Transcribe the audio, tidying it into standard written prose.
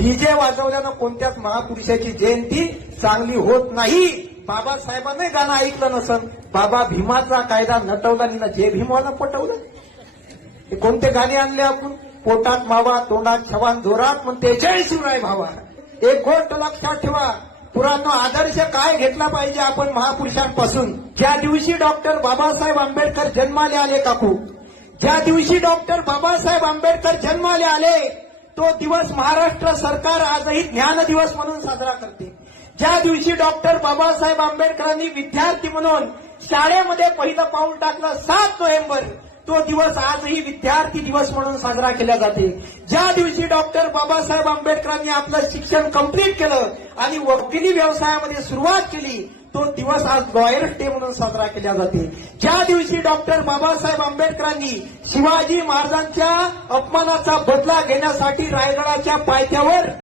DJ वाजवल्यानं कोणत्याच महापुरुषाची जयंती चांगली होत नाही. बाबासाहेबांनी गाणं ऐकलं नसन. बाबा भीमाचा कायदा नटवला आणि ना जे भीमाला पटवलं. हे कोणते गाणे आणले आपण? पोटात मावा तोंडात छवान जोरात म्हणते जय शिवराय भावा. एक गोष्ट लक्षात ठेवा, पुराणा आदर्श काय घेतला पाहिजे आपण महापुरुषांपासून. ज्या दिवशी डॉक्टर बाबासाहेब आंबेडकर जन्माले आले काकू, ज्या दिवशी डॉक्टर बाबासाहेब आंबेडकर जन्माले आले तो दिवस महाराष्ट्र सरकार आजही ज्ञान दिवस म्हणून साजरा करते. ज्या दिवशी डॉक्टर बाबासाहेब आंबेडकरांनी विद्यार्थी म्हणून शाळेमध्ये पहिलं पाऊल टाकलं 7 नोव्हेंबर, तो दिवस आजही विद्यार्थी दिवस म्हणून साजरा केला जाते. ज्या दिवशी डॉक्टर बाबासाहेब आंबेडकरांनी आपलं शिक्षण कंप्लीट केलं आणि वकिली व्यवसायामध्ये सुरुवात केली तो दिवस आज लॉयर्स डे म्हणून साजरा केला जाते. ज्या दिवशी डॉक्टर बाबासाहेब आंबेडकरांनी शिवाजी महाराजांच्या अपमानाचा बदला घेण्यासाठी रायगडाच्या पायथ्यावर